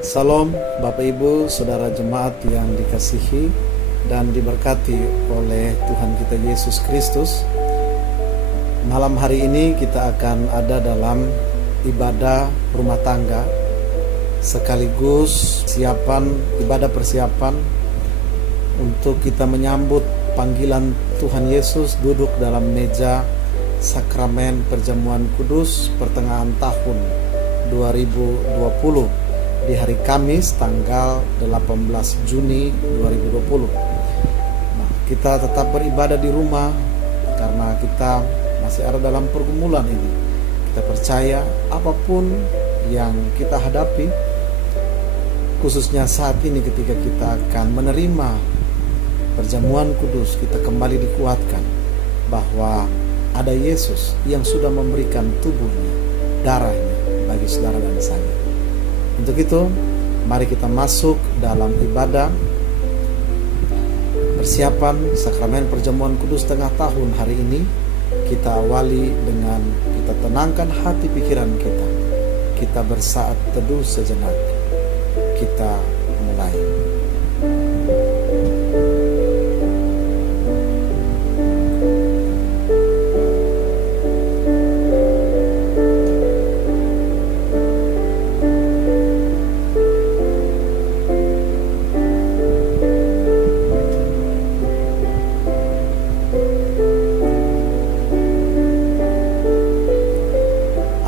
Salam Bapak Ibu, Saudara jemaat yang dikasihi dan diberkati oleh Tuhan kita Yesus Kristus. Malam hari ini kita akan ada dalam ibadah rumah tangga, sekaligus ibadah persiapan untuk kita menyambut panggilan Tuhan Yesus duduk dalam meja sakramen perjamuan kudus pertengahan tahun 2020 di hari Kamis tanggal 18 Juni 2020. Kita tetap beribadah di rumah karena kita masih ada dalam pergumulan ini. Kita percaya apapun yang kita hadapi, khususnya saat ini ketika kita akan menerima perjamuan kudus, kita kembali dikuatkan bahwa ada Yesus yang sudah memberikan tubuhnya, darahnya bagi saudara dan saya. Untuk itu, mari kita masuk dalam ibadah persiapan sakramen perjamuan kudus tengah tahun hari ini. Kita awali dengan kita tenangkan hati pikiran kita. Kita bersaat teduh sejenak. Kita mulai.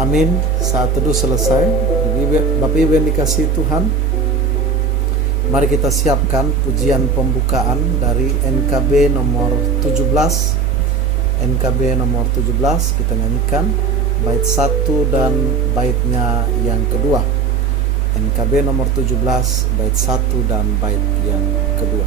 Amin. Saat teduh selesai, Bapak Ibu yang dikasihi Tuhan, mari kita siapkan pujian pembukaan dari NKB nomor 17. NKB nomor 17 kita nyanyikan bait 1 dan baitnya yang kedua. NKB nomor 17 bait 1 dan bait yang kedua.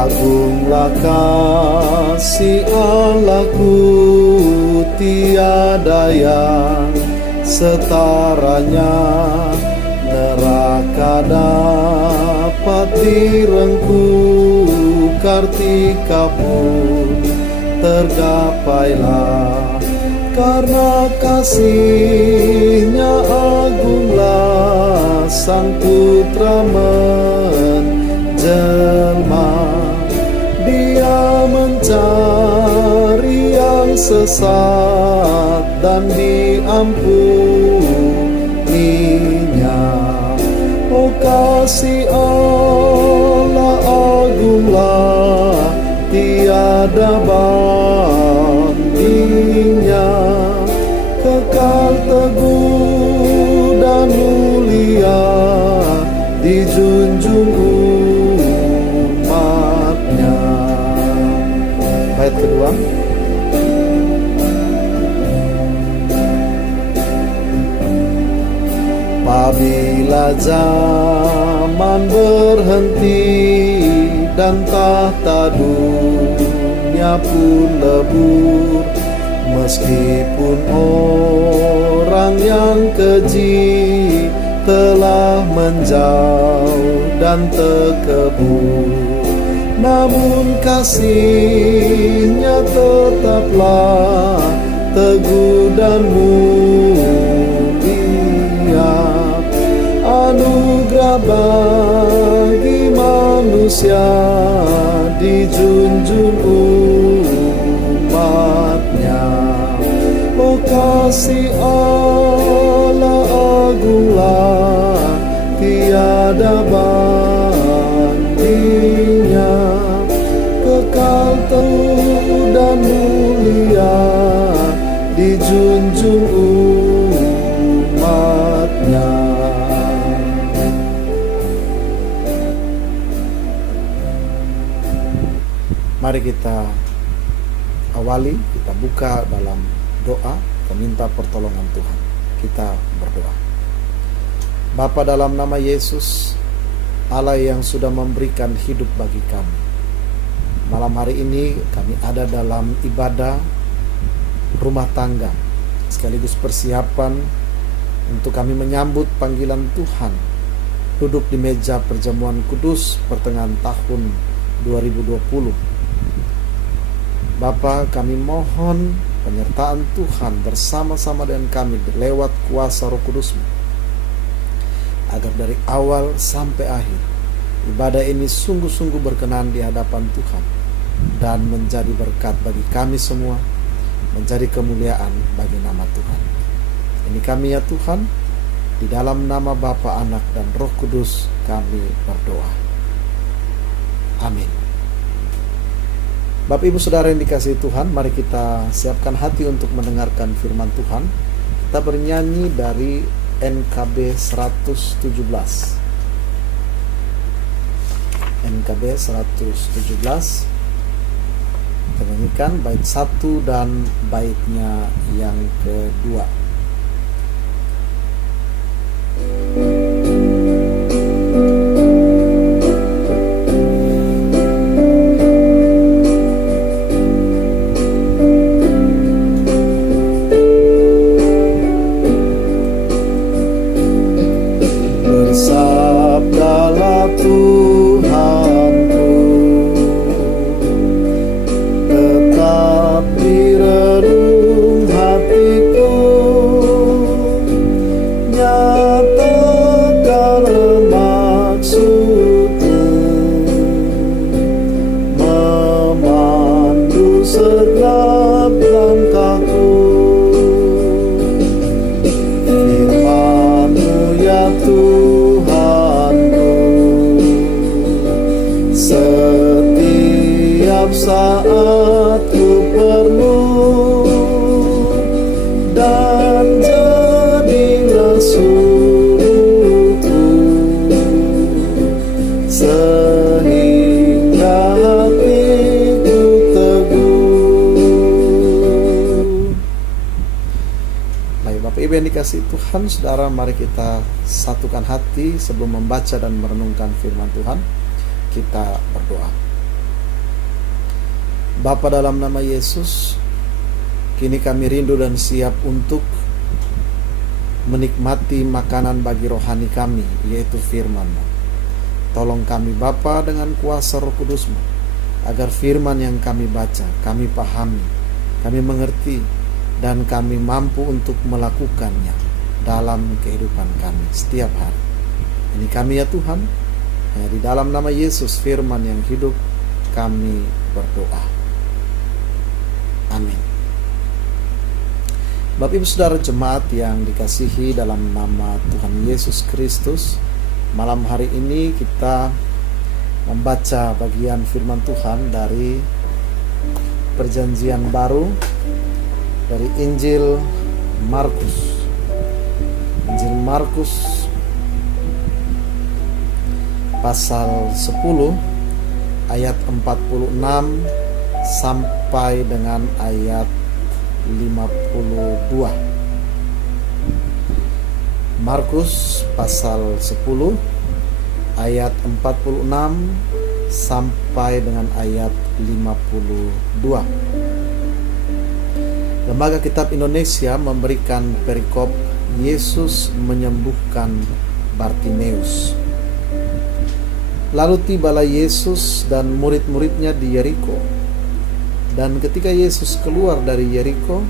Agunglah kasih Allahku, tiada yang setaranya. Neraka dapat direngku, kartika pun tergapailah. Karena kasih-Nya agunglah, Sang Putra menjelma. Dia mencari yang sesat dan diampuninya. Oh, kasih Allah agunglah, tiada bandingnya. Kekal teguh dan mulia, dijunjung bait kedua. Apabila zaman berhenti dan tahta dunia pun lebur, meskipun orang yang keji telah menjauh dan terkebur, namun kasih-Nya tetaplah teguh dan mulia. Anugerah bagi manusia, dijunjung umat-Nya. Oh, kasih Allah agunglah, tiada bandingnya. Kekal teguh dan mulia, dijunjung umat-Nya. Mari kita awali, kita buka dalam doa, kita minta pertolongan Tuhan. Kita berdoa. Bapa, dalam nama Yesus, Allah yang sudah memberikan hidup bagi kami, malam hari ini kami ada dalam ibadah rumah tangga, sekaligus persiapan untuk kami menyambut panggilan Tuhan duduk di meja perjamuan kudus pertengahan tahun 2020. Bapa, kami mohon penyertaan Tuhan bersama-sama dengan kami lewat kuasa Roh Kudus-Mu, agar dari awal sampai akhir ibadah ini sungguh-sungguh berkenan di hadapan Tuhan dan menjadi berkat bagi kami semua, menjadi kemuliaan bagi nama Tuhan. Ini kami ya Tuhan, di dalam nama Bapa, Anak, dan Roh Kudus kami berdoa. Amin. Bapak Ibu Saudara yang dikasihi Tuhan, mari kita siapkan hati untuk mendengarkan firman Tuhan. Kita bernyanyi dari NKB 117. NKB 117. Kita nyanyikan bait 1 dan baitnya yang kedua. Bersabdalah Tuhanku, tetap di relung hatiku, nyatakan maksudmu, memandu segenap langkahku. Firman-Mu ya Tuhanku, setiap saat ku perlu, dan jadilah suruhku, sehingga hatiku teguh. Baik Bapak Ibu yang dikasihi Tuhan, saudara, mari kita satukan hati sebelum membaca dan merenungkan firman Tuhan. Kita berdoa. Bapa, dalam nama Yesus, kini kami rindu dan siap untuk menikmati makanan bagi rohani kami, yaitu firman-Mu. Tolong kami Bapa dengan kuasa Roh Kudus-Mu, agar firman yang kami baca, kami pahami, kami mengerti, dan kami mampu untuk melakukannya dalam kehidupan kami setiap hari. Ini kami ya Tuhan, di dalam nama Yesus firman yang hidup kami berdoa. Amin. Bapak Ibu Saudara jemaat yang dikasihi dalam nama Tuhan Yesus Kristus, malam hari ini kita membaca bagian firman Tuhan dari Perjanjian Baru, dari Injil Markus. Injil Markus pasal 10 ayat 46 sampai dengan ayat 52. Markus pasal 10 ayat 46 sampai dengan ayat 52. Lembaga Kitab Indonesia memberikan perikop Yesus menyembuhkan Bartimeus. Lalu tibalah Yesus dan murid-muridnya di Yeriko. Dan ketika Yesus keluar dari Yeriko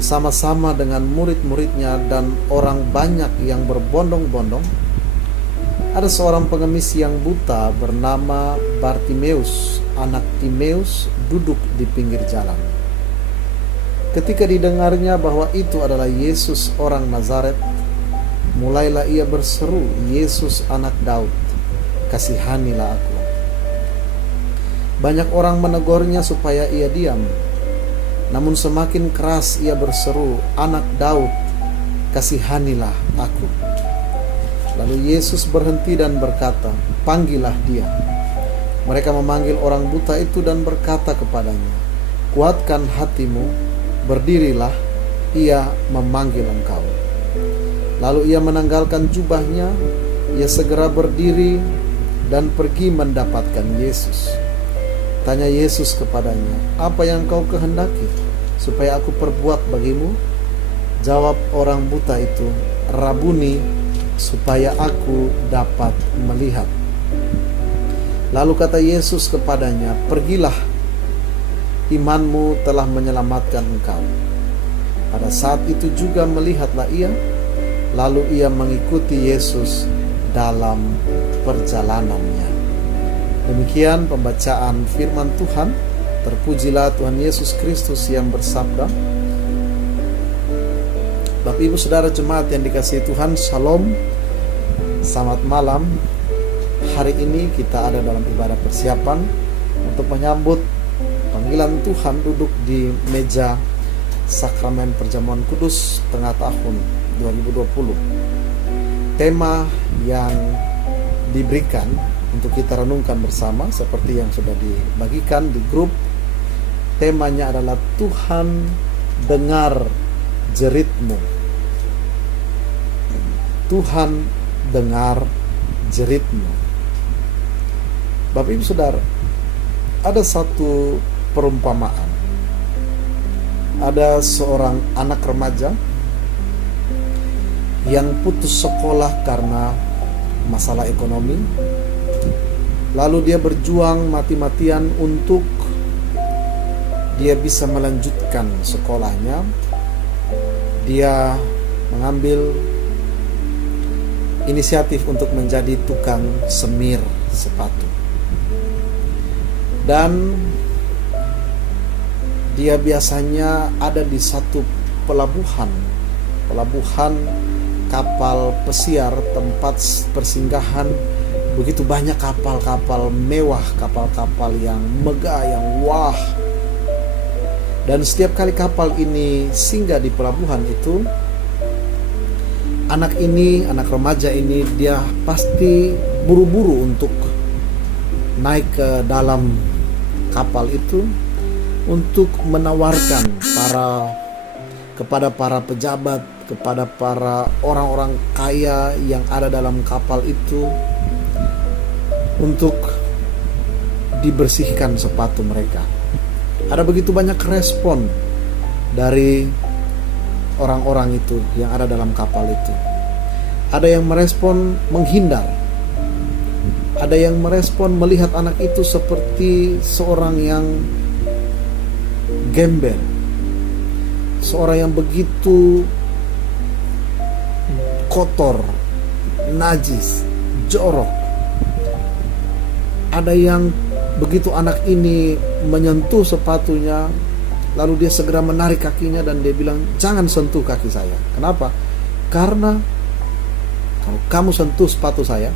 bersama-sama dengan murid-muridnya dan orang banyak yang berbondong-bondong, ada seorang pengemis yang buta bernama Bartimeus, anak Timeus, duduk di pinggir jalan. Ketika didengarnya bahwa itu adalah Yesus orang Nazaret, mulailah ia berseru, "Yesus anak Daud, kasihanilah aku." Banyak orang menegurnya supaya ia diam, namun semakin keras ia berseru, "Anak Daud, kasihanilah aku." Lalu Yesus berhenti dan berkata, "Panggillah dia." Mereka memanggil orang buta itu dan berkata kepadanya, "Kuatkan hatimu, berdirilah, ia memanggil engkau." Lalu ia menanggalkan jubahnya, ia segera berdiri dan pergi mendapatkan Yesus. Tanya Yesus kepadanya, "Apa yang kau kehendaki supaya aku perbuat bagimu?" Jawab orang buta itu, Rabuni, supaya aku dapat melihat. Lalu kata Yesus kepadanya, pergilah, imanmu telah menyelamatkan engkau. Pada saat itu juga melihatlah ia, lalu ia mengikuti Yesus dalam perjalanannya. Demikian pembacaan firman Tuhan. Terpujilah Tuhan Yesus Kristus yang bersabda. Bapak Ibu Saudara jemaat yang dikasihi Tuhan, Shalom, selamat malam. Hari ini kita ada dalam ibadah persiapan untuk menyambut panggilan Tuhan duduk di meja Sakramen Perjamuan Kudus tengah tahun 2020. Tema yang diberikan untuk kita renungkan bersama seperti yang sudah dibagikan di grup, temanya adalah Tuhan dengar jeritmu. Tuhan dengar jeritmu. Bapak Ibu Saudara, ada satu perumpamaan. Ada seorang anak remaja yang putus sekolah karena masalah ekonomi. Lalu dia berjuang mati-matian untuk dia bisa melanjutkan sekolahnya. Dia mengambil inisiatif untuk menjadi tukang semir sepatu. Dan dia biasanya ada di satu pelabuhan kapal pesiar, tempat persinggahan begitu banyak kapal-kapal mewah, kapal-kapal yang megah, yang wah. Dan setiap kali kapal ini singgah di pelabuhan itu, anak remaja ini dia pasti buru-buru untuk naik ke dalam kapal itu untuk menawarkan kepada para pejabat, kepada para orang-orang kaya yang ada dalam kapal itu untuk dibersihkan sepatu mereka. Ada begitu banyak respon dari orang-orang itu yang ada dalam kapal itu. Ada yang merespon menghindar. Ada yang merespon melihat anak itu seperti seorang yang gembel, seorang yang begitu kotor, najis, jorok. Ada yang begitu anak ini menyentuh sepatunya, lalu dia segera menarik kakinya dan dia bilang, jangan sentuh kaki saya. Kenapa? Karena kalau kamu sentuh sepatu saya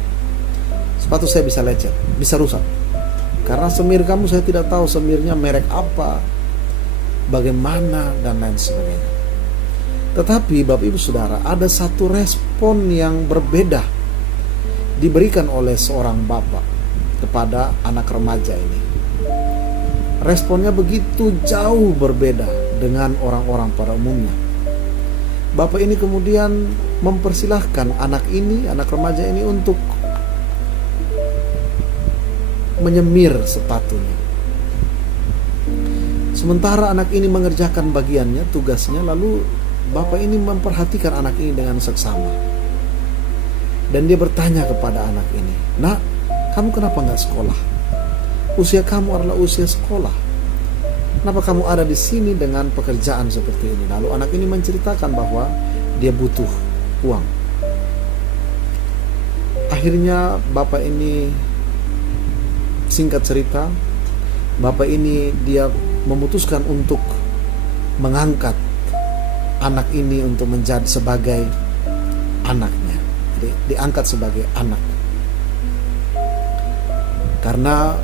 bisa lecet, bisa rusak. Karena semir kamu saya tidak tahu semirnya merek apa, bagaimana, dan lain sebagainya. Tetapi Bapak Ibu Saudara, ada satu respon yang berbeda diberikan oleh seorang bapak kepada anak remaja ini. Responnya begitu jauh berbeda dengan orang-orang pada umumnya. Bapak ini kemudian mempersilahkan anak remaja ini untuk menyemir sepatunya. Sementara anak ini mengerjakan bagiannya, tugasnya, lalu bapak ini memperhatikan anak ini dengan seksama. Dan dia bertanya kepada anak ini, nak, kamu kenapa nggak sekolah? Usia kamu adalah usia sekolah. Kenapa kamu ada di sini dengan pekerjaan seperti ini? Lalu anak ini menceritakan bahwa dia butuh uang. Akhirnya bapak ini, singkat cerita, bapak ini dia memutuskan untuk mengangkat anak ini untuk menjadi sebagai anaknya. Jadi diangkat sebagai anak. Karena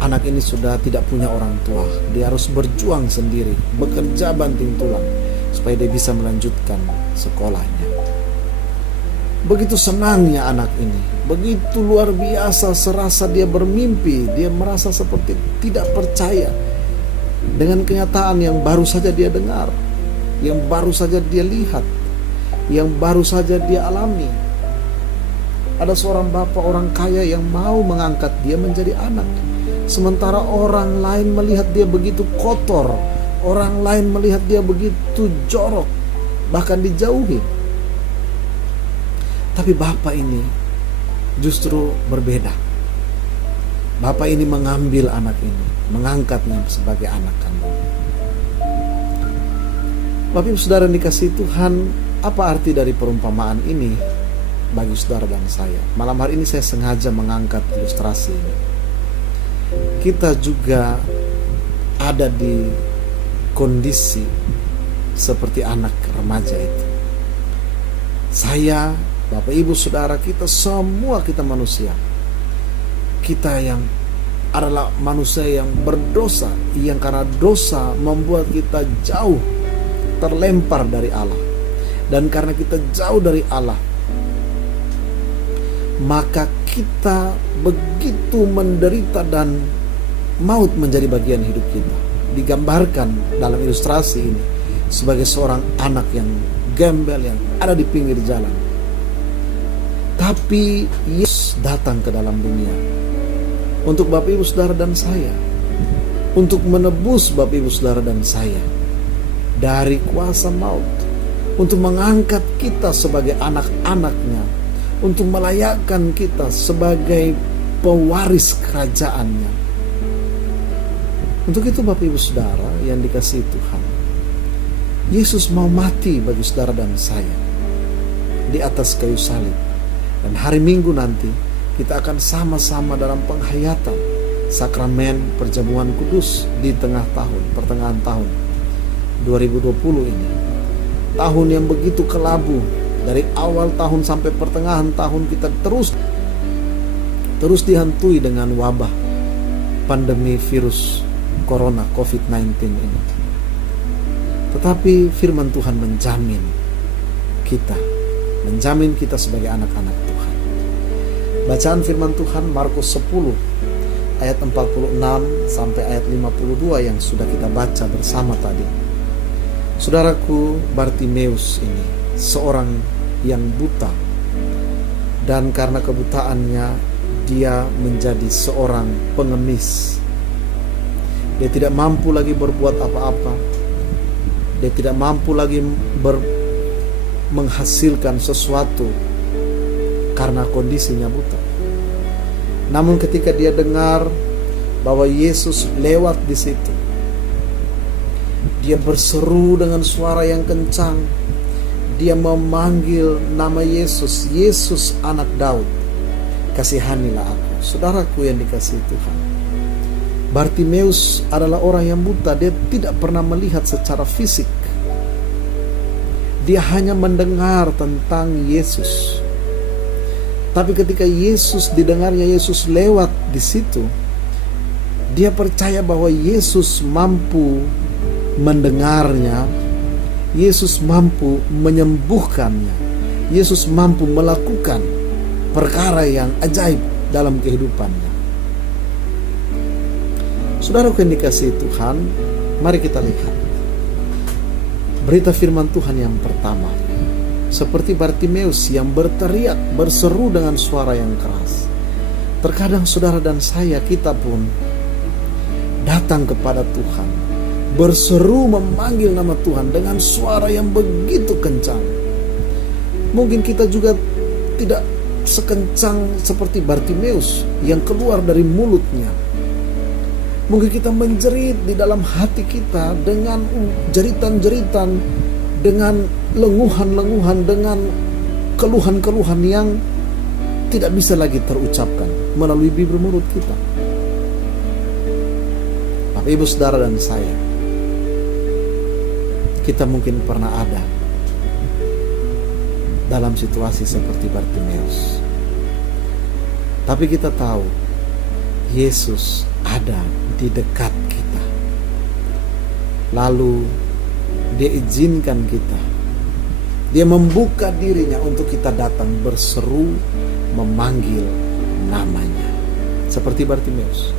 anak ini sudah tidak punya orang tua. Dia harus berjuang sendiri, bekerja banting tulang supaya dia bisa melanjutkan sekolahnya. Begitu senangnya anak ini, begitu luar biasa, serasa dia bermimpi. Dia merasa seperti tidak percaya dengan kenyataan yang baru saja dia dengar, yang baru saja dia lihat, yang baru saja dia alami. Ada seorang bapak orang kaya yang mau mengangkat dia menjadi anak, sementara orang lain melihat dia begitu kotor, orang lain melihat dia begitu jorok, bahkan dijauhi. Tapi Bapa ini justru berbeda. Bapa ini mengambil anak ini, mengangkatnya sebagai anak kandung. Bapak Ibu Saudara dikasihi Tuhan, apa arti dari perumpamaan ini bagi saudara dan saya? Malam hari ini saya sengaja mengangkat ilustrasi ini. Kita juga ada di kondisi seperti anak remaja itu. Saya, Bapak Ibu Saudara, kita semua kita manusia. Kita yang adalah manusia yang berdosa, yang karena dosa membuat kita jauh terlempar dari Allah. Dan karena kita jauh dari Allah, maka kita begitu menderita dan maut menjadi bagian hidup kita. Digambarkan dalam ilustrasi ini sebagai seorang anak yang gembel yang ada di pinggir jalan. Tapi Yesus datang ke dalam dunia untuk Bapak Ibu Saudara dan saya, untuk menebus Bapak Ibu Saudara dan saya dari kuasa maut, untuk mengangkat kita sebagai anak-anaknya, untuk melayakkan kita sebagai pewaris kerajaannya. Untuk itu Bapak Ibu Saudara yang dikasihi Tuhan, Yesus mau mati bagi saudara dan saya di atas kayu salib. Dan hari Minggu nanti kita akan sama-sama dalam penghayatan sakramen perjamuan kudus di tengah tahun, pertengahan tahun 2020 ini. Tahun yang begitu kelabu, dari awal tahun sampai pertengahan tahun kita terus dihantui dengan wabah pandemi virus corona COVID-19 ini. Tetapi firman Tuhan menjamin kita sebagai anak-anak Tuhan. Bacaan firman Tuhan Markus 10 ayat 46 sampai ayat 52 yang sudah kita baca bersama tadi. Saudaraku, Bartimeus ini seorang yang buta, dan karena kebutaannya dia menjadi seorang pengemis. Dia tidak mampu lagi berbuat apa-apa. Dia tidak mampu lagi menghasilkan sesuatu karena kondisinya buta. Namun ketika dia dengar bahwa Yesus lewat di situ, dia berseru dengan suara yang kencang. Dia memanggil nama Yesus, Yesus anak Daud, kasihanilah aku. Saudaraku yang dikasihi Tuhan, Bartimeus adalah orang yang buta. Dia tidak pernah melihat secara fisik. Dia hanya mendengar tentang Yesus. Tapi ketika didengarnya Yesus lewat di situ, dia percaya bahwa Yesus mampu mendengarnya, Yesus mampu menyembuhkannya, Yesus mampu melakukan perkara yang ajaib dalam kehidupannya. Saudaraku yang dikasihi Tuhan, mari kita lihat berita firman Tuhan yang pertama. Seperti Bartimeus yang berteriak, berseru dengan suara yang keras. Terkadang saudara dan saya, kita pun datang kepada Tuhan, berseru memanggil nama Tuhan dengan suara yang begitu kencang. Mungkin kita juga tidak sekencang seperti Bartimeus yang keluar dari mulutnya. Mungkin kita menjerit di dalam hati kita dengan jeritan-jeritan, dengan lenguhan-lenguhan, dengan keluhan-keluhan yang tidak bisa lagi terucapkan melalui bibir mulut kita. Bapak, Ibu, Saudara dan saya, kita mungkin pernah ada dalam situasi seperti Bartimeus. Tapi kita tahu Yesus ada di dekat kita. Lalu dia izinkan kita, dia membuka dirinya untuk kita datang berseru, memanggil namanya. Seperti Bartimeus.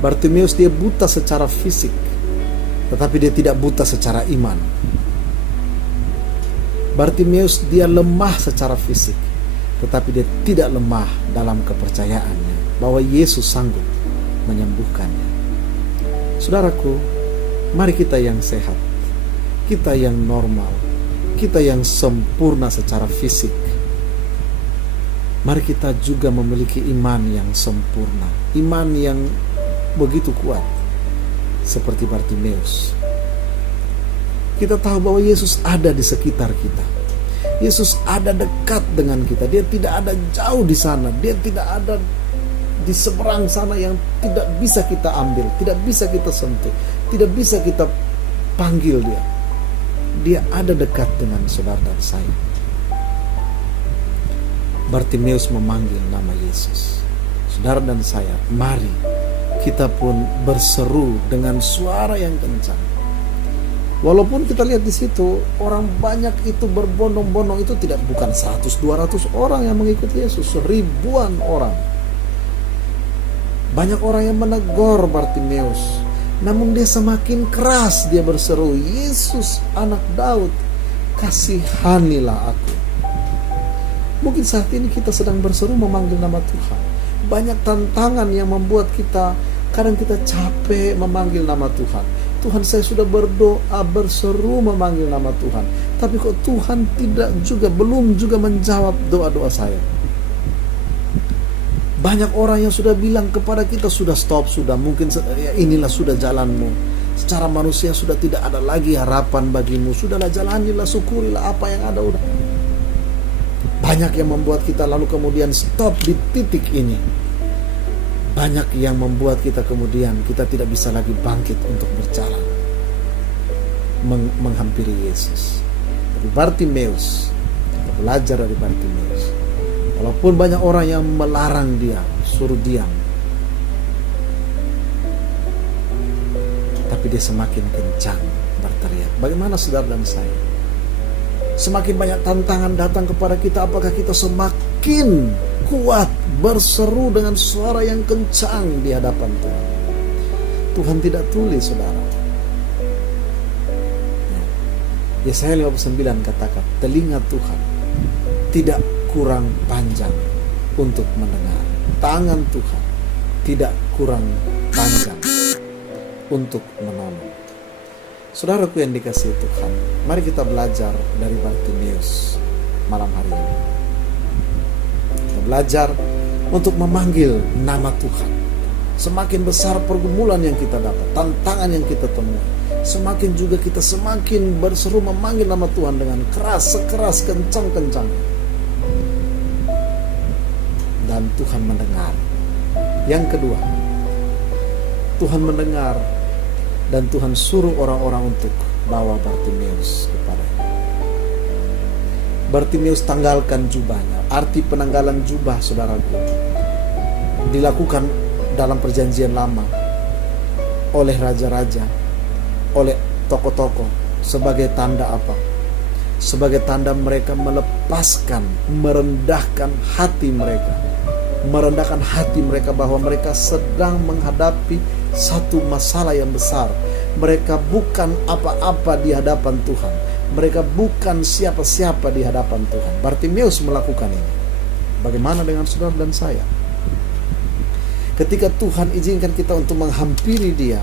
Bartimeus dia buta secara fisik, tetapi dia tidak buta secara iman. Bartimeus dia lemah secara fisik, tetapi dia tidak lemah dalam kepercayaannya bahwa Yesus sanggup menyembuhkannya. Saudaraku, mari kita yang sehat, kita yang normal, kita yang sempurna secara fisik, Mari kita juga memiliki iman yang sempurna, iman yang begitu kuat seperti Bartimeus. Kita tahu bahwa Yesus ada di sekitar kita. Yesus ada dekat dengan kita. Dia tidak ada jauh di sana. Dia tidak ada di seberang sana yang tidak bisa kita ambil, tidak bisa kita sentuh, tidak bisa kita panggil dia. Dia ada dekat dengan saudara dan saya. Bartimeus memanggil nama Yesus. Saudara dan saya, mari kita pun berseru dengan suara yang kencang. Walaupun kita lihat di situ orang banyak itu berbondong-bondong, itu bukan 100-200 orang yang mengikuti Yesus, ribuan orang. Banyak orang yang menegur Bartimeus, namun dia semakin keras dia berseru, "Yesus, anak Daud, kasihanilah aku." Mungkin saat ini kita sedang berseru memanggil nama Tuhan. Banyak tantangan yang membuat kita, kadang kita capek memanggil nama Tuhan. Tuhan, saya sudah berdoa, berseru memanggil nama Tuhan, tapi kok Tuhan belum juga menjawab doa-doa saya. Banyak orang yang sudah bilang kepada kita, sudah stop, sudah mungkin inilah sudah jalanmu. Secara manusia sudah tidak ada lagi harapan bagimu. Sudahlah, jalanilah, syukurilah apa yang ada udah. Banyak yang membuat kita lalu kemudian stop di titik ini. Banyak yang membuat kita kemudian kita tidak bisa lagi bangkit untuk berjalan menghampiri Yesus. Tapi Bartimeus, kita belajar dari Bartimeus. Walaupun banyak orang yang melarang dia, suruh diam, tapi dia semakin kencang berteriak. Bagaimana saudara dan saya? Semakin banyak tantangan datang kepada kita, apakah kita semakin kuat berseru dengan suara yang kencang di hadapan Tuhan? Tuhan tidak tuli, saudara. Yesaya 59 katakan, telinga Tuhan tidak kurang panjang untuk mendengar. Tangan Tuhan tidak kurang panjang untuk menolong. Saudaraku yang dikasihi Tuhan, mari kita belajar dari Bartimeus malam hari ini. Kita belajar untuk memanggil nama Tuhan. Semakin besar pergumulan yang kita dapat, tantangan yang kita temui, semakin juga kita semakin berseru memanggil nama Tuhan dengan keras, sekeras, kencang-kencang. Dan Tuhan mendengar. Yang kedua, Tuhan mendengar dan Tuhan suruh orang-orang untuk bawa Bartimeus kepadanya. Bartimeus tanggalkan jubahnya. Arti penanggalan jubah, saudaraku, dilakukan dalam perjanjian lama oleh raja-raja, oleh tokoh-tokoh, sebagai tanda apa? Sebagai tanda mereka melepaskan, merendahkan hati mereka. Merendahkan hati mereka bahwa mereka sedang menghadapi satu masalah yang besar. Mereka bukan apa-apa di hadapan Tuhan. Mereka bukan siapa-siapa di hadapan Tuhan. Bartimeus melakukan ini. Bagaimana dengan saudara dan saya? Ketika Tuhan izinkan kita untuk menghampiri Dia,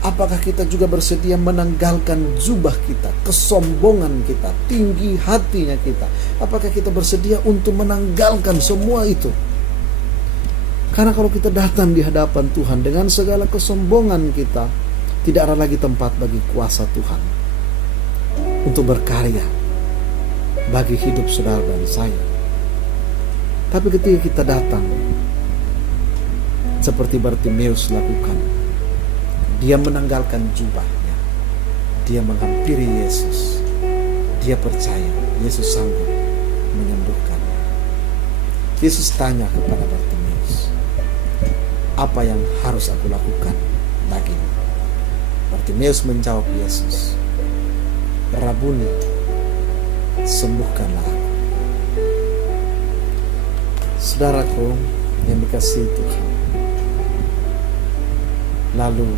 apakah kita juga bersedia menanggalkan jubah kita, kesombongan kita, tinggi hatinya kita? Apakah kita bersedia untuk menanggalkan semua itu? Karena kalau kita datang di hadapan Tuhan dengan segala kesombongan kita, tidak ada lagi tempat bagi kuasa Tuhan untuk berkarya bagi hidup saudara dan saya. Tapi ketika kita datang seperti Bartimeus lakukan, dia menanggalkan jubahnya, dia menghampiri Yesus, dia percaya Yesus sanggup menyembuhkannya. Yesus tanya kepada Bartimeus, apa yang harus aku lakukan bagimu? Bartimeus menjawab Yesus, Rabuni, sembuhkanlah aku. Saudaraku yang dikasihi Tuhan. Lalu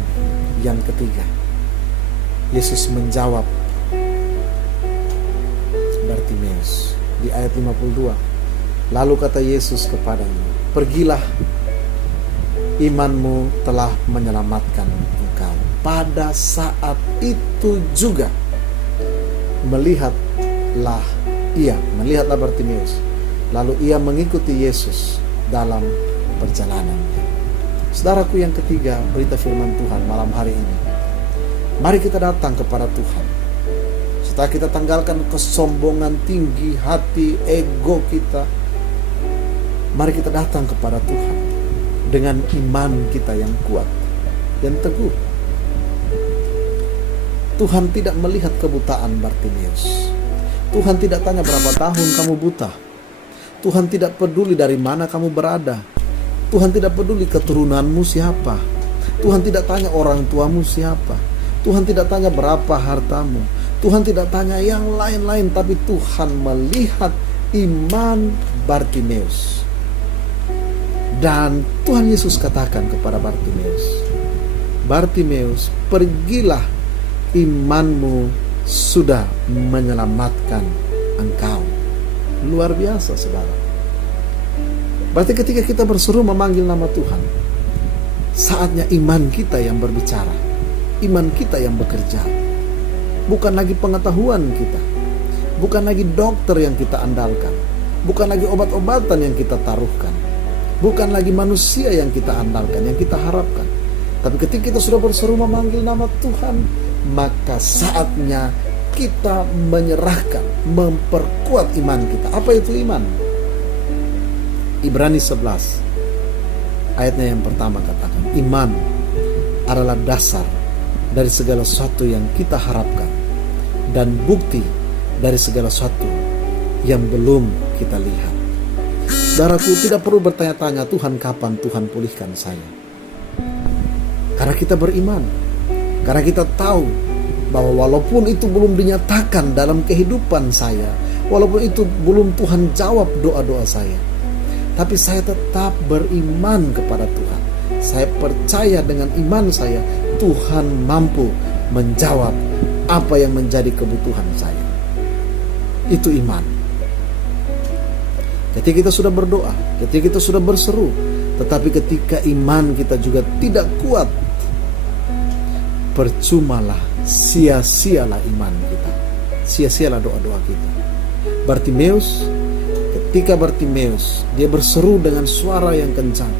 yang ketiga, Yesus menjawab Bartimeus di ayat 52. Lalu kata Yesus kepadanya, pergilah, imanmu telah menyelamatkan engkau. Pada saat itu juga melihatlah Bartimeus lalu ia mengikuti Yesus dalam perjalanannya. Saudaraku, yang ketiga, berita firman Tuhan malam hari ini. Mari kita datang kepada Tuhan. Setelah kita tanggalkan kesombongan, tinggi hati, ego kita, mari kita datang kepada Tuhan dengan iman kita yang kuat dan teguh. Tuhan tidak melihat kebutaan Bartimeus. Tuhan tidak tanya berapa tahun kamu buta. Tuhan tidak peduli dari mana kamu berada. Tuhan tidak peduli keturunanmu siapa. Tuhan tidak tanya orang tuamu siapa. Tuhan tidak tanya berapa hartamu. Tuhan tidak tanya yang lain-lain, tapi Tuhan melihat iman Bartimeus. Dan Tuhan Yesus katakan kepada Bartimeus, Bartimeus, pergilah, imanmu sudah menyelamatkan engkau. Luar biasa, saudara. Berarti ketika kita berseru memanggil nama Tuhan, saatnya iman kita yang berbicara, iman kita yang bekerja. Bukan lagi pengetahuan kita, bukan lagi dokter yang kita andalkan, bukan lagi obat-obatan yang kita taruhkan, bukan lagi manusia yang kita andalkan, yang kita harapkan. Tapi ketika kita sudah berseru memanggil nama Tuhan, maka saatnya kita menyerahkan, memperkuat iman kita. Apa itu iman? Ibrani 11 ayatnya yang pertama katakan, iman adalah dasar dari segala sesuatu yang kita harapkan dan bukti dari segala sesuatu yang belum kita lihat. Saudaraku, tidak perlu bertanya-tanya, Tuhan kapan Tuhan pulihkan saya? Karena kita beriman, karena kita tahu bahwa walaupun itu belum dinyatakan dalam kehidupan saya, walaupun itu belum Tuhan jawab doa-doa saya, tapi saya tetap beriman kepada Tuhan. Saya percaya dengan iman saya, Tuhan mampu menjawab apa yang menjadi kebutuhan saya. Itu iman. Ketika kita sudah berdoa, ketika kita sudah berseru, tetapi ketika iman kita juga tidak kuat, percumalah, sia-sialah iman kita, sia-sialah doa-doa kita. Bartimeus, ketika Bartimeus dia berseru dengan suara yang kencang,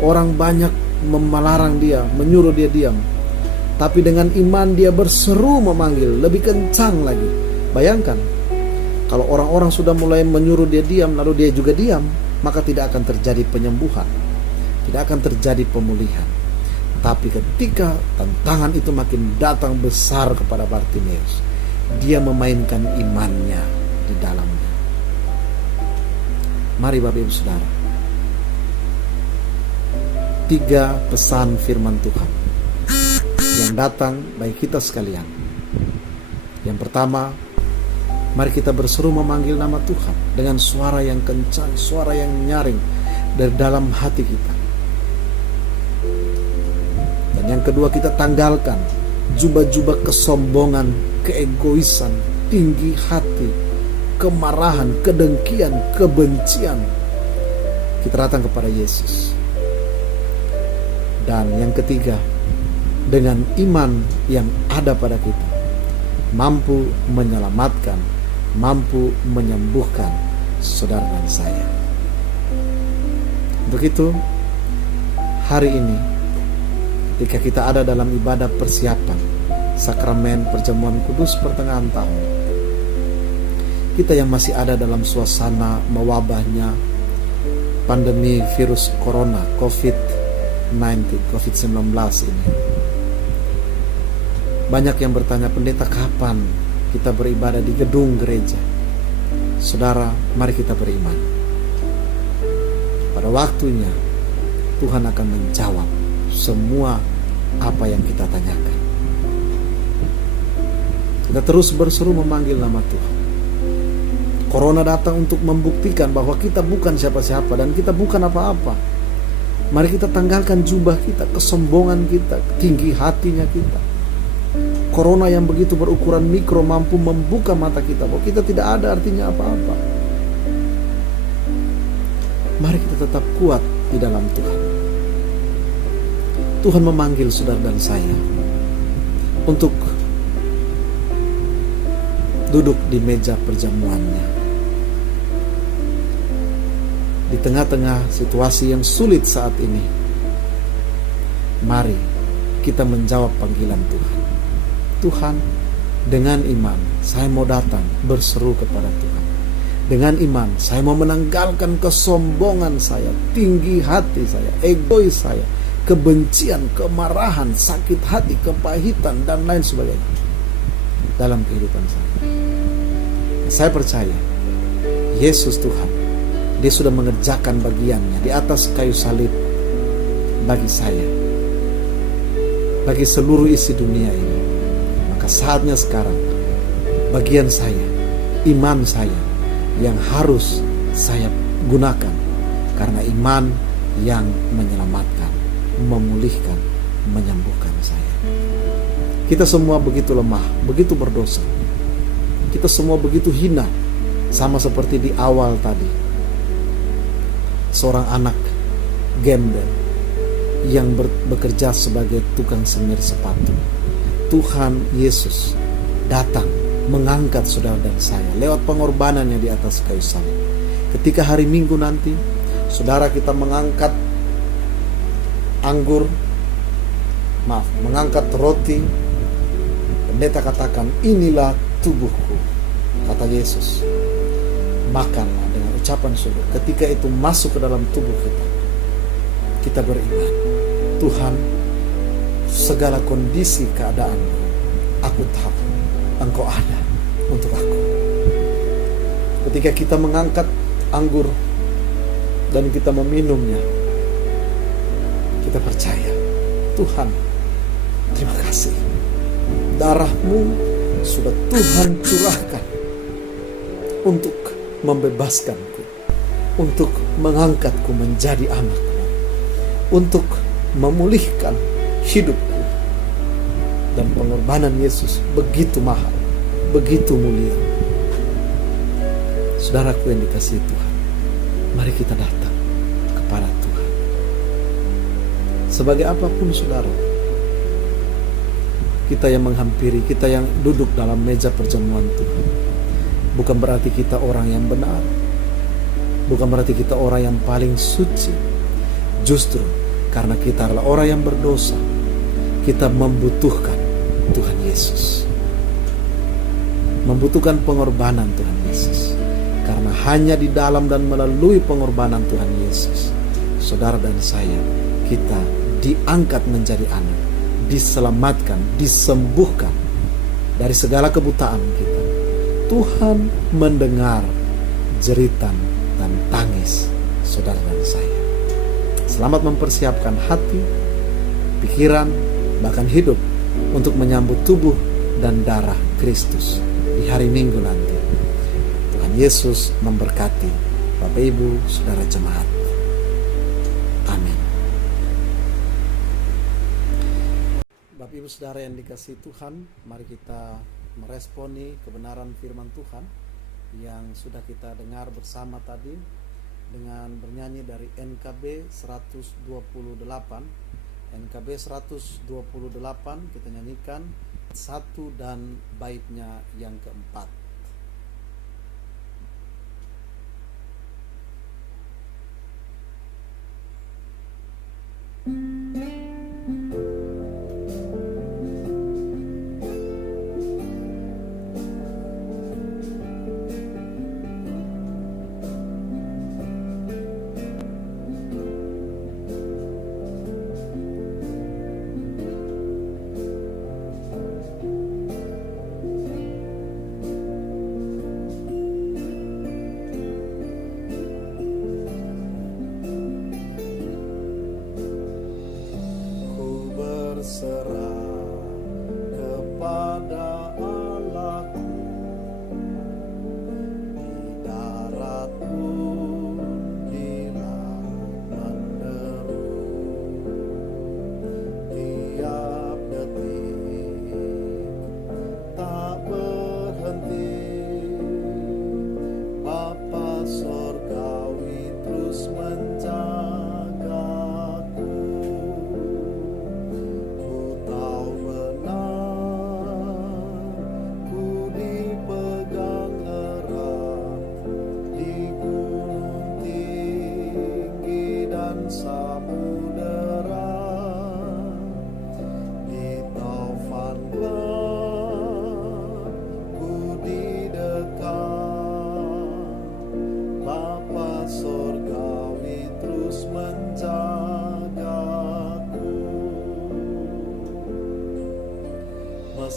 orang banyak melarang dia, menyuruh dia diam. Tapi dengan iman dia berseru memanggil lebih kencang lagi. Bayangkan, kalau orang-orang sudah mulai menyuruh dia diam, lalu dia juga diam, maka tidak akan terjadi penyembuhan, tidak akan terjadi pemulihan. Tapi ketika tantangan itu makin datang besar kepada Bartimeus, dia memainkan imannya di dalamnya. Mari Bapak Ibu Saudara, 3 pesan firman Tuhan yang datang bagi kita sekalian. Yang pertama, mari kita berseru memanggil nama Tuhan dengan suara yang kencang, suara yang nyaring dari dalam hati kita. Dan yang kedua, kita tanggalkan jubah-jubah kesombongan, keegoisan, tinggi hati, kemarahan, kedengkian, kebencian. Kita datang kepada Yesus. Dan yang ketiga, dengan iman yang ada pada kita, mampu menyelamatkan, mampu menyembuhkan saudara dan saya. Untuk itu, hari ini ketika kita ada dalam ibadah persiapan sakramen perjamuan kudus pertengahan tahun, kita yang masih ada dalam suasana mewabahnya pandemi virus corona COVID-19 ini, banyak yang bertanya, pendeta, kapan kita beribadah di gedung gereja? Saudara, mari kita beriman. Pada waktunya Tuhan akan menjawab semua apa yang kita tanyakan. Kita terus berseru memanggil nama Tuhan. Corona datang untuk membuktikan bahwa kita bukan siapa-siapa dan kita bukan apa-apa. Mari kita tanggalkan jubah kita, kesombongan kita, tinggi hatinya kita. Corona yang begitu berukuran mikro mampu membuka mata kita bahwa kita tidak ada artinya apa-apa. Mari kita tetap kuat di dalam Tuhan. Tuhan memanggil saudara dan saya untuk duduk di meja perjamuannya. di tengah-tengah situasi yang sulit saat ini, mari kita menjawab panggilan Tuhan. Tuhan, dengan iman saya mau datang berseru kepada Tuhan. Dengan iman saya mau menanggalkan kesombongan saya, tinggi hati saya, egois saya, kebencian, kemarahan, sakit hati, kepahitan, dan lain sebagainya dalam kehidupan saya. Saya percaya Yesus Tuhan, Dia sudah mengerjakan bagiannya di atas kayu salib bagi saya, bagi seluruh isi dunia ini. Maka saatnya sekarang bagian saya, iman saya yang harus saya gunakan, karena iman yang menyelamatkan, memulihkan, menyembuhkan saya. Kita semua begitu lemah, begitu berdosa. Kita semua begitu hina, sama seperti di awal tadi. Seorang anak gembel yang bekerja sebagai tukang semir sepatu. Tuhan Yesus datang mengangkat saudara dan saya lewat pengorbanannya di atas kayu salib. Ketika hari Minggu nanti, saudara kita mengangkat mengangkat roti, pendeta katakan, inilah tubuhku, kata Yesus. Makanlah dengan ucapan syukur. Ketika itu masuk ke dalam tubuh kita, kita beriman, Tuhan, segala kondisi keadaan aku tahu Engkau ada untuk aku. Ketika kita mengangkat anggur dan kita meminumnya, kita percaya, Tuhan, terima kasih. Darah-Mu sudah Tuhan curahkan untuk membebaskanku, untuk mengangkatku menjadi anak-Mu, untuk memulihkan hidupku. Dan pengorbanan Yesus begitu mahal, begitu mulia. Saudaraku yang dikasihi Tuhan, mari kita datang kepada Tuhan. Sebagai apapun saudara, kita yang menghampiri, kita yang duduk dalam meja perjamuan Tuhan, bukan berarti kita orang yang benar, bukan berarti kita orang yang paling suci. Justru karena kita adalah orang yang berdosa, kita membutuhkan Tuhan Yesus, membutuhkan pengorbanan Tuhan Yesus. Karena hanya di dalam dan melalui pengorbanan Tuhan Yesus, saudara dan saya, kita diangkat menjadi anak, diselamatkan, disembuhkan dari segala kebutaan kita. Tuhan mendengar jeritan dan tangis saudara dan saya. Selamat mempersiapkan hati, pikiran, bahkan hidup untuk menyambut tubuh dan darah Kristus di hari Minggu nanti. Tuhan Yesus memberkati Bapak Ibu Saudara jemaat. Amin. Bapak Ibu Saudara yang dikasihi Tuhan, mari kita meresponi kebenaran firman Tuhan yang sudah kita dengar bersama tadi dengan bernyanyi dari NKB 128. NKB 128 kita nyanyikan satu dan baitnya yang keempat.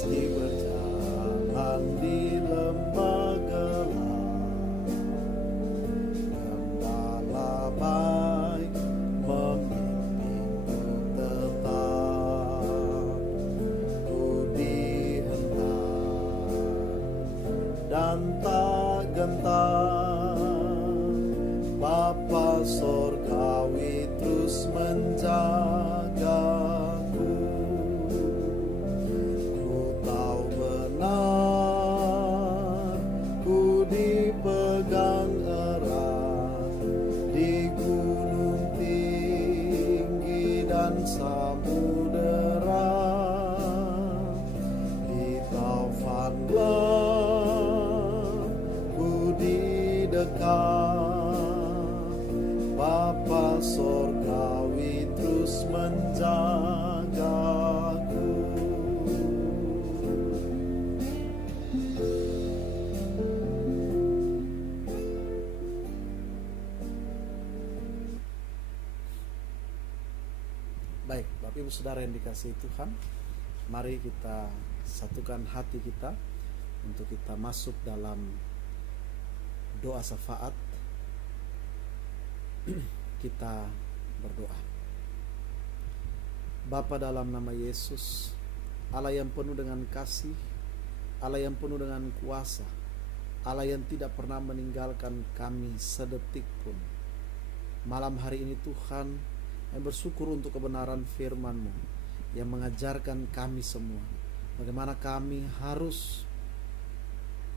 meski berjalan di lembah gelap, Gembala baik membimbingku tetap. Ku dihentak dan tak gentar, Bapa Sorgawi terus menjagaku. Ku tahu benar, ku dipegang erat di gunung tinggi dan samudera, di taufan gelap ku didekat. Bapa Sorgawi terus menjagaku. Baik, Bapak Ibu Saudara yang dikasihi Tuhan, mari kita satukan hati kita untuk kita masuk dalam doa syafaat. Kita berdoa. Bapa, dalam nama Yesus, Allah yang penuh dengan kasih, Allah yang penuh dengan kuasa, Allah yang tidak pernah meninggalkan kami sedetik pun. Malam hari ini Tuhan, kami bersyukur untuk kebenaran firman-Mu yang mengajarkan kami semua bagaimana kami harus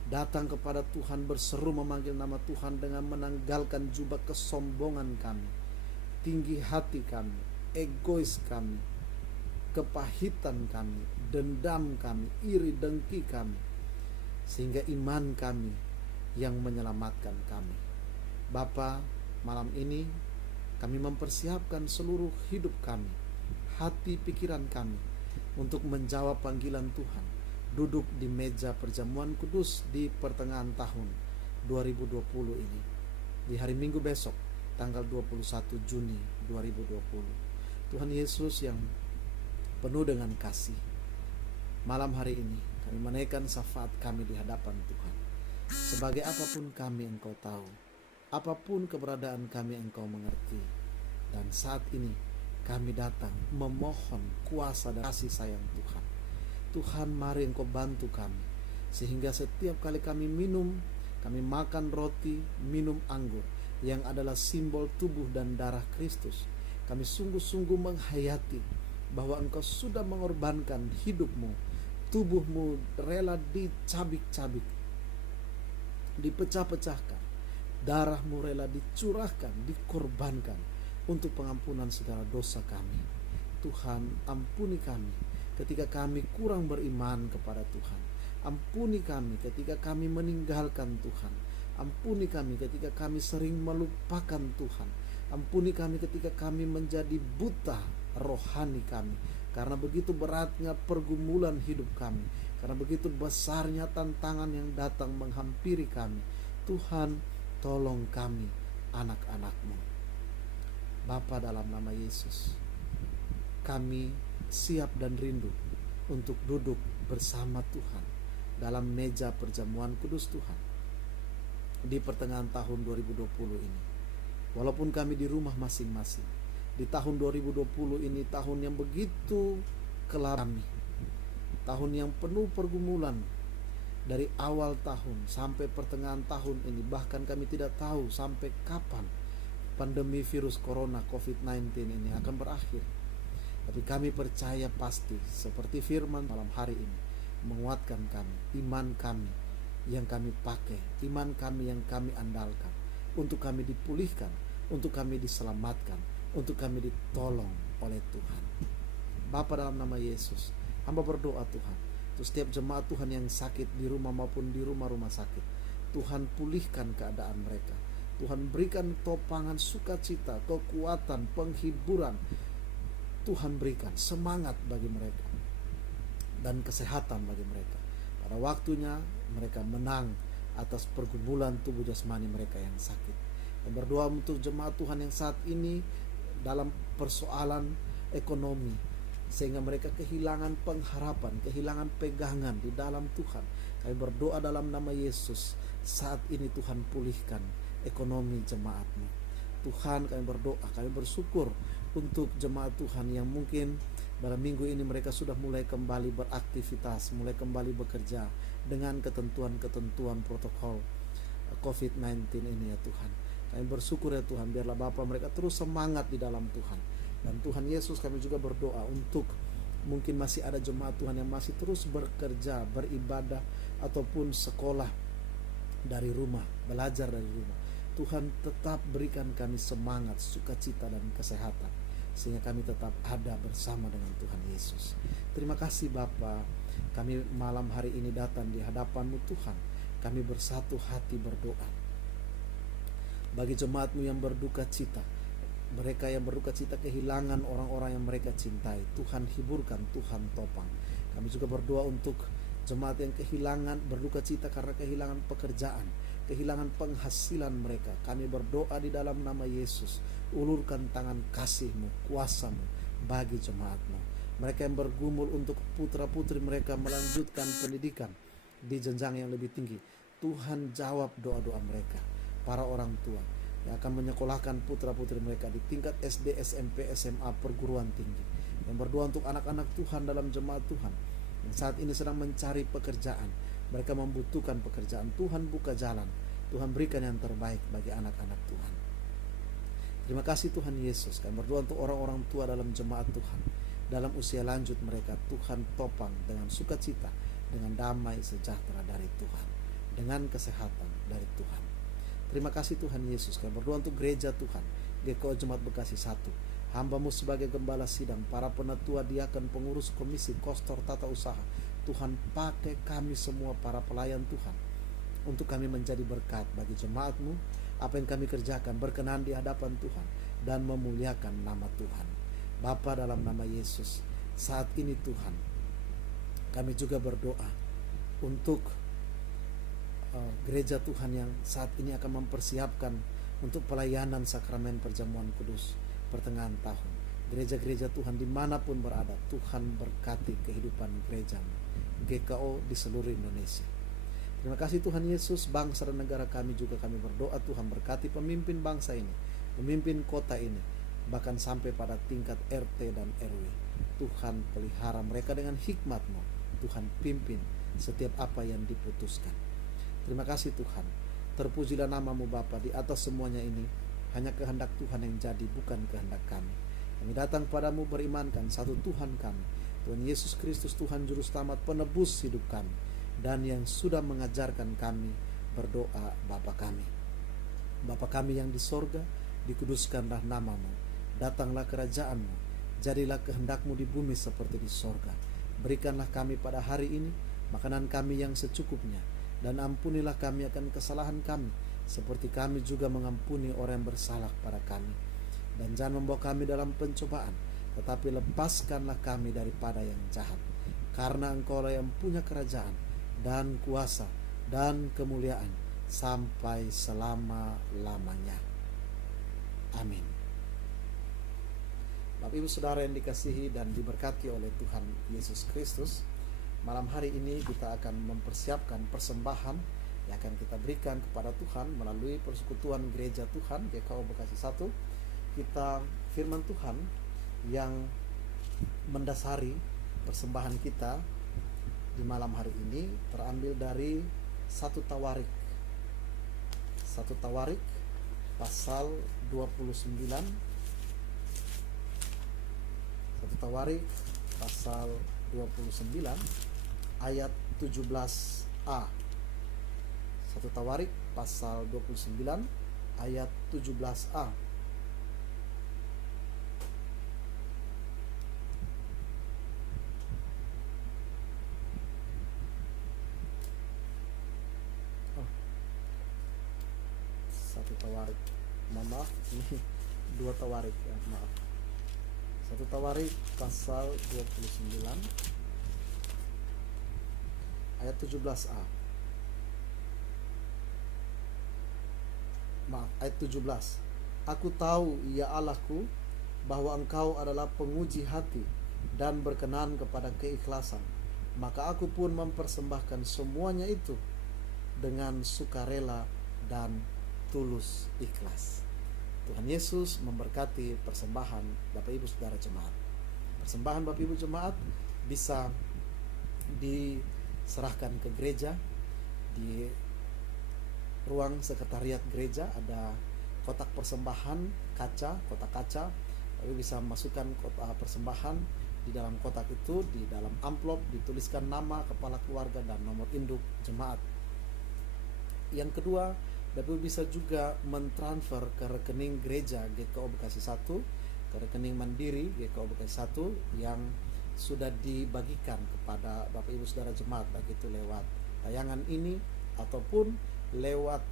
datang kepada Tuhan, berseru memanggil nama Tuhan dengan menanggalkan jubah kesombongan kami, tinggi hati kami, egois kami, kepahitan kami, dendam kami, iri dengki kami, sehingga iman kami yang menyelamatkan kami. Bapa, malam ini kami mempersiapkan seluruh hidup kami, hati pikiran kami untuk menjawab panggilan Tuhan, duduk di meja perjamuan kudus di pertengahan tahun 2020 ini, di hari Minggu besok tanggal 21 Juni 2020. Tuhan Yesus yang penuh dengan kasih, malam hari ini kami menaikkan syafaat kami di hadapan Tuhan. Sebagai apapun kami Engkau tahu, apapun keberadaan kami Engkau mengerti, dan saat ini kami datang memohon kuasa dan kasih sayang Tuhan. Tuhan, mari Engkau bantu kami, sehingga setiap kali kami minum, kami makan roti, minum anggur, yang adalah simbol tubuh dan darah Kristus, kami sungguh-sungguh menghayati bahwa Engkau sudah mengorbankan hidupmu, tubuhmu rela dicabik-cabik, dipecah-pecahkan, darahmu rela dicurahkan, dikorbankan untuk pengampunan segala dosa kami. Tuhan, ampuni kami ketika kami kurang beriman kepada Tuhan. Ampuni kami ketika kami meninggalkan Tuhan. Ampuni kami ketika kami sering melupakan Tuhan. Ampuni kami ketika kami menjadi buta rohani kami, karena begitu beratnya pergumulan hidup kami, karena begitu besarnya tantangan yang datang menghampiri kami. Tuhan, tolong kami, anak-anak-Mu. Bapa, dalam nama Yesus, kami siap dan rindu untuk duduk bersama Tuhan dalam meja perjamuan kudus Tuhan di pertengahan tahun 2020 ini. Walaupun kami di rumah masing-masing, di tahun 2020 ini tahun yang begitu kelam kami, tahun yang penuh pergumulan dari awal tahun sampai pertengahan tahun ini. Bahkan kami tidak tahu sampai kapan pandemi virus corona COVID-19 ini akan berakhir. Tapi kami percaya pasti, seperti firman malam hari ini, menguatkan kami, iman kami yang kami pakai, iman kami yang kami andalkan, untuk kami dipulihkan, untuk kami diselamatkan, untuk kami ditolong oleh Tuhan. Bapa, dalam nama Yesus, hamba berdoa Tuhan, untuk setiap jemaat Tuhan yang sakit di rumah maupun di rumah-rumah sakit, Tuhan pulihkan keadaan mereka. Tuhan berikan topangan sukacita, kekuatan, penghiburan. Tuhan berikan semangat bagi mereka dan kesehatan bagi mereka. Pada waktunya mereka menang atas pergumulan tubuh jasmani mereka yang sakit. Dan berdoa untuk jemaat Tuhan yang saat ini dalam persoalan ekonomi, sehingga mereka kehilangan pengharapan, kehilangan pegangan di dalam Tuhan. Kami berdoa dalam nama Yesus, saat ini Tuhan pulihkan ekonomi jemaat-Mu. Tuhan, kami berdoa, kami bersyukur untuk jemaat Tuhan yang mungkin dalam minggu ini mereka sudah mulai kembali beraktivitas, mulai kembali bekerja dengan ketentuan-ketentuan protokol COVID-19 ini ya Tuhan. Kami bersyukur ya Tuhan, biarlah Bapa mereka terus semangat di dalam Tuhan. Dan Tuhan Yesus, kami juga berdoa untuk mungkin masih ada jemaat Tuhan yang masih terus bekerja, beribadah, ataupun sekolah dari rumah, belajar dari rumah. Tuhan tetap berikan kami semangat, sukacita, dan kesehatan, sehingga kami tetap ada bersama dengan Tuhan Yesus. Terima kasih Bapa, kami malam hari ini datang di hadapan-Mu Tuhan. Kami bersatu hati berdoa bagi jemaat-Mu yang berduka cita, mereka yang berduka cita kehilangan orang-orang yang mereka cintai. Tuhan hiburkan, Tuhan topang. Kami juga berdoa untuk jemaat yang kehilangan, berduka cita karena kehilangan pekerjaan, kehilangan penghasilan mereka. Kami berdoa di dalam nama Yesus, ulurkan tangan kasih-Mu, kuasa-Mu bagi jemaat-Mu. Mereka yang bergumul untuk putra-putri mereka melanjutkan pendidikan di jenjang yang lebih tinggi, Tuhan jawab doa-doa mereka. Para orang tua yang akan menyekolahkan putra-putri mereka di tingkat SD, SMP, SMA, perguruan tinggi, yang berdoa untuk anak-anak Tuhan dalam jemaat Tuhan yang saat ini sedang mencari pekerjaan, mereka membutuhkan pekerjaan. Tuhan buka jalan, Tuhan berikan yang terbaik bagi anak-anak Tuhan. Terima kasih Tuhan Yesus. Kami berdoa untuk orang-orang tua dalam jemaat Tuhan, dalam usia lanjut mereka, Tuhan topang dengan sukacita, dengan damai sejahtera dari Tuhan, dengan kesehatan dari Tuhan. Terima kasih Tuhan Yesus. Kami berdoa untuk gereja Tuhan, GKO Jemaat Bekasi 1, hamba-Mu sebagai gembala sidang, para penatua, diaken, pengurus komisi, kostor, tata usaha. Tuhan, pakai kami semua para pelayan Tuhan untuk kami menjadi berkat bagi jemaat-Mu. Apa yang kami kerjakan berkenan di hadapan Tuhan dan memuliakan nama Tuhan. Bapa, dalam nama Yesus, saat ini Tuhan, kami juga berdoa untuk gereja Tuhan yang saat ini akan mempersiapkan untuk pelayanan sakramen perjamuan kudus pertengahan tahun. Gereja-gereja Tuhan dimanapun berada, Tuhan berkati kehidupan gereja-Mu, GKO di seluruh Indonesia. Terima kasih Tuhan Yesus. Bangsa dan negara kami juga kami berdoa, Tuhan berkati pemimpin bangsa ini, pemimpin kota ini, bahkan sampai pada tingkat RT dan RW. Tuhan pelihara mereka dengan hikmat-Mu. Tuhan pimpin setiap apa yang diputuskan. Terima kasih Tuhan. Terpujilah nama-Mu Bapa di atas semuanya ini. Hanya kehendak Tuhan yang jadi, bukan kehendak kami. Kami datang padamu berimankan satu Tuhan kami, Tuhan Yesus Kristus, Tuhan Juru Selamat, penebus hidup kami, dan yang sudah mengajarkan kami berdoa Bapa kami. Bapa kami yang di sorga, dikuduskanlah nama-Mu. Datanglah kerajaan-Mu. Jadilah kehendak-Mu di bumi seperti di sorga. Berikanlah kami pada hari ini makanan kami yang secukupnya, dan ampunilah kami akan kesalahan kami, seperti kami juga mengampuni orang yang bersalah pada kami. Dan jangan membawa kami dalam pencobaan, tetapi lepaskanlah kami daripada yang jahat. Karena Engkau-lah yang punya kerajaan, dan kuasa, dan kemuliaan, sampai selama-lamanya. Amin. Bapak Ibu Saudara yang dikasihi dan diberkati oleh Tuhan Yesus Kristus, malam hari ini kita akan mempersiapkan persembahan yang akan kita berikan kepada Tuhan melalui persekutuan gereja Tuhan GKO Bekasi 1. Kita firman Tuhan yang mendasari persembahan kita di malam hari ini terambil dari 1 Tawarik. 1 Tawarik pasal 29. 1 Tawarik pasal 29 ayat 17a. 1 Tawarik pasal 29 ayat 17a. Satu Tawarik, maaf, ini 2 Tawarik ya, maaf. 1 Tawarik pasal 29 ayat 17a. Maaf, ayat 17. Aku tahu, ya Allahku, bahwa Engkau adalah penguji hati dan berkenan kepada keikhlasan, maka aku pun mempersembahkan semuanya itu dengan sukarela dan tulus ikhlas. Tuhan Yesus memberkati persembahan Bapak Ibu Saudara Jemaat. Persembahan Bapak Ibu Jemaat bisa diserahkan ke gereja. Di ruang sekretariat gereja ada kotak persembahan kaca, kotak kaca. Lalu bisa masukkan kotak persembahan. Di dalam kotak itu, di dalam amplop dituliskan nama kepala keluarga dan nomor induk jemaat. Yang kedua, Bapak Ibu bisa juga mentransfer ke rekening gereja GKO Bekasi 1, ke rekening mandiri GKO Bekasi 1 yang sudah dibagikan kepada Bapak Ibu Saudara Jemaat, baik itu lewat tayangan ini ataupun lewat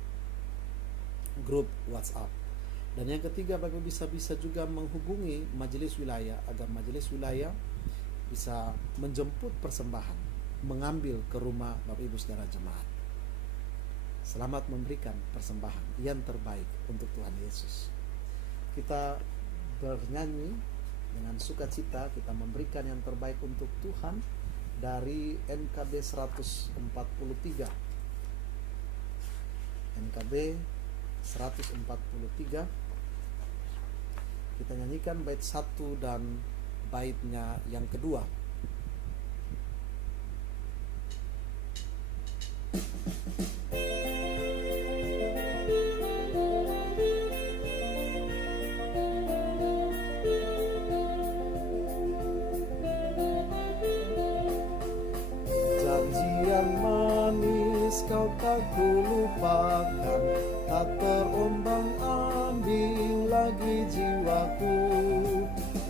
grup WhatsApp. Dan yang ketiga, Bapak Ibu bisa juga menghubungi majelis wilayah agar majelis wilayah bisa menjemput persembahan, mengambil ke rumah Bapak Ibu Saudara Jemaat. Selamat memberikan persembahan yang terbaik untuk Tuhan Yesus. Kita bernyanyi dengan sukacita, kita memberikan yang terbaik untuk Tuhan dari NKB 143. NKB 143. Kita nyanyikan bait 1 dan baitnya yang kedua. Janji yang manis kau tak kulupakan, tak terombang-ambing lagi jiwaku.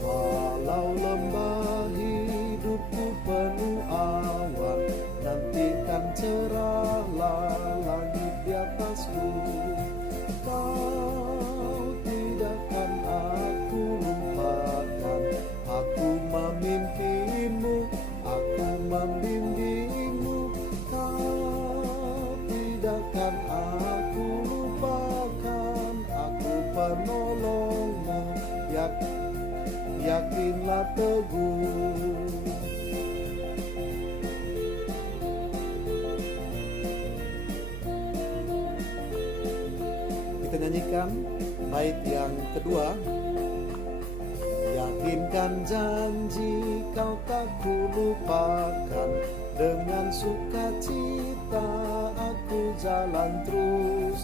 Walau lembah hidupku penuh awan, nantikan cerahlah langit di atasku. Kau tidakkan aku lupakan, aku memimpinmu, aku membimbingmu. Kau tidakkan aku lupakan, aku penolongmu, yakinlah teguh. Kita nyanyikan bait yang kedua. Yakinkan janji kau tak kulupakan, dengan sukacita aku jalan terus.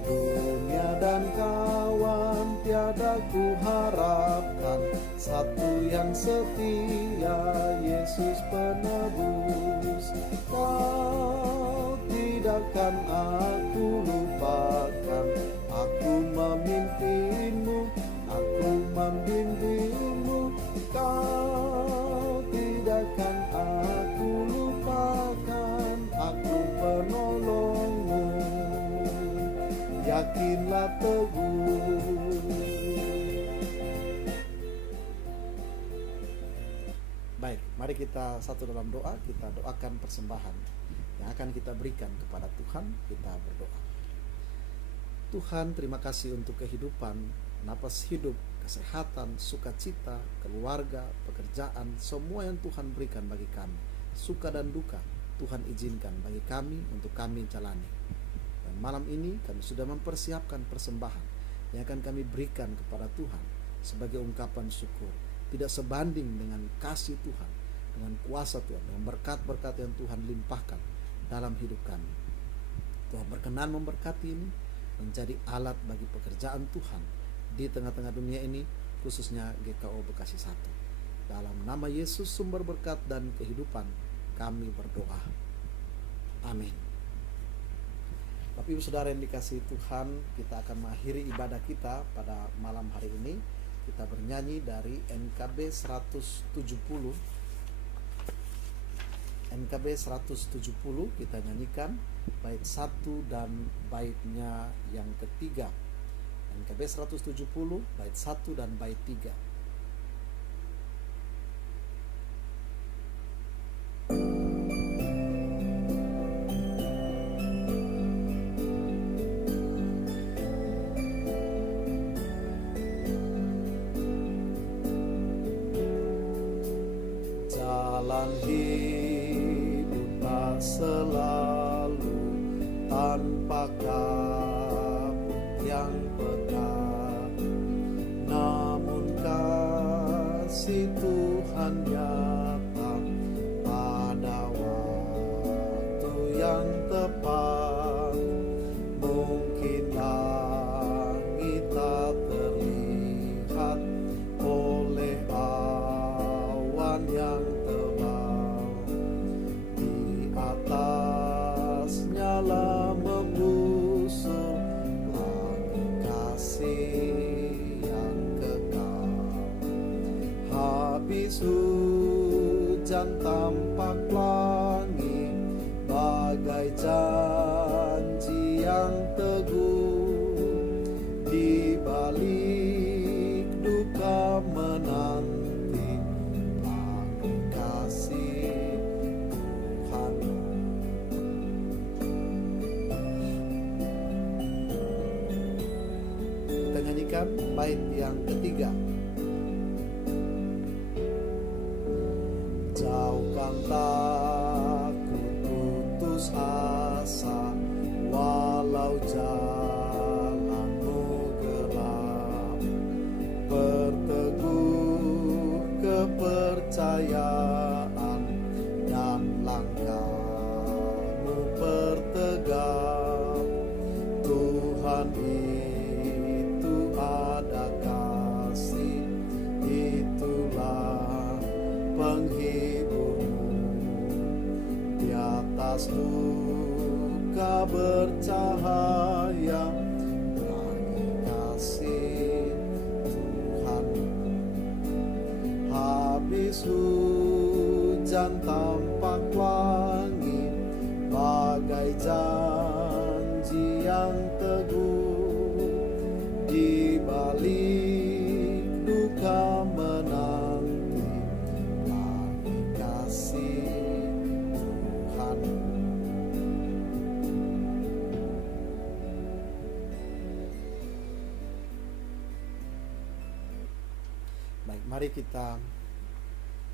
Dunia dan kawan tiada ku harapkan, satu yang setia, Yesus penebus. Kau tidakkan aku lupakan, aku memimpinmu, aku membimbingmu. Kau tidakkan aku lupakan, aku penolongmu, yakinlah teguh. Baik, mari kita satu dalam doa. Kita doakan persembahan yang akan kita berikan kepada Tuhan. Kita berdoa. Tuhan, terima kasih untuk kehidupan, napas hidup, kesehatan, sukacita, keluarga, pekerjaan, semua yang Tuhan berikan bagi kami. Suka dan duka Tuhan izinkan bagi kami untuk kami jalani. Dan malam ini kami sudah mempersiapkan persembahan yang akan kami berikan kepada Tuhan sebagai ungkapan syukur. Tidak sebanding dengan kasih Tuhan, dengan kuasa Tuhan, dengan berkat-berkat yang Tuhan limpahkan dalam hidup kami. Tuhan berkenan memberkati ini, menjadi alat bagi pekerjaan Tuhan di tengah-tengah dunia ini, khususnya GKO Bekasi 1. Dalam nama Yesus sumber berkat dan kehidupan, kami berdoa. Amin. Bapak Ibu Saudara yang dikasihi Tuhan, kita akan mengakhiri ibadah kita pada malam hari ini. Kita bernyanyi dari NKB 170. NKB 170 kita nyanyikan bait 1 dan baitnya yang ketiga. NKB 170 bait 1 dan bait 3. dan hidup tak selalu tanpa kabut yang pekat, namun kasih Tuhan nyata pada waktu yang tepat. Mungkin langit tak terlihat oleh awan yang tebal, di atasnya lah menggusur langit kasih yang kekal. Habis hujan tampak langit bagai janji yang teguh, di balik duka menanti langit kasih Tuhan. Kita nyanyikan bait yang ketiga. Jauhkan takut putus asa, walau jalanmu gelap. Perteguh kepercayaan dan langkahmu pertegak. Tuhan itu ada kasih, itulah penghiburmu. Di atas duka bercahaya langit kasih Tuhan. Habis hujan tampak langit bagai janji yang teguh, di balik duka menanti langit kasih Tuhan. Baik, mari kita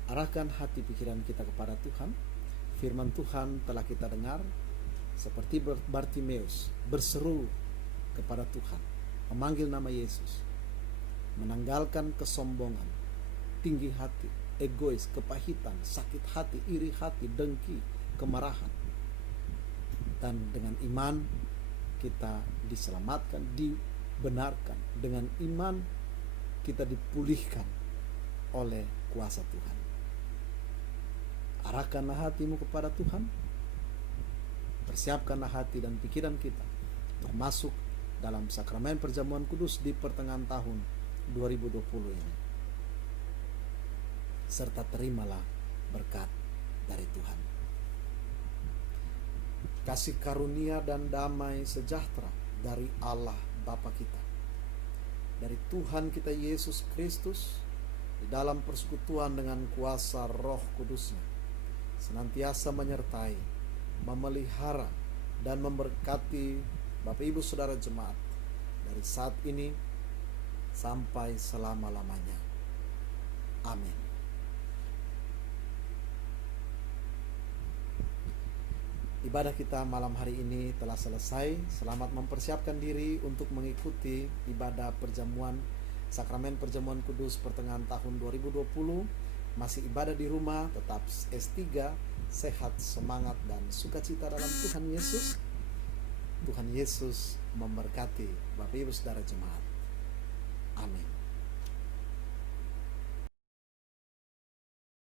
arahkan hati pikiran kita kepada Tuhan. Firman Tuhan telah kita dengar, seperti Bartimeus berseru kepada Tuhan, memanggil nama Yesus, menanggalkan kesombongan, tinggi hati, egois, kepahitan, sakit hati, iri hati, dengki, kemarahan. Dan dengan iman kita diselamatkan, dibenarkan. Dengan iman kita dipulihkan oleh kuasa Tuhan. Arahkanlah hatimu kepada Tuhan. Persiapkanlah hati dan pikiran kita untuk masuk dalam sakramen perjamuan kudus di pertengahan tahun 2020 ini. Serta terimalah berkat dari Tuhan. Kasih karunia dan damai sejahtera dari Allah Bapa kita, dari Tuhan kita Yesus Kristus, di dalam persekutuan dengan kuasa Roh Kudusnya, senantiasa menyertai, memelihara, dan memberkati Bapak Ibu Saudara Jemaat dari saat ini sampai selama-lamanya. Amin. Ibadah kita malam hari ini telah selesai. Selamat mempersiapkan diri untuk mengikuti ibadah perjamuan sakramen perjamuan kudus pertengahan tahun 2020. Masih ibadah di rumah, tetap S3, sehat, semangat, dan sukacita dalam Tuhan Yesus. Tuhan Yesus memberkati Bapak Ibu Saudara Jemaat. Amin.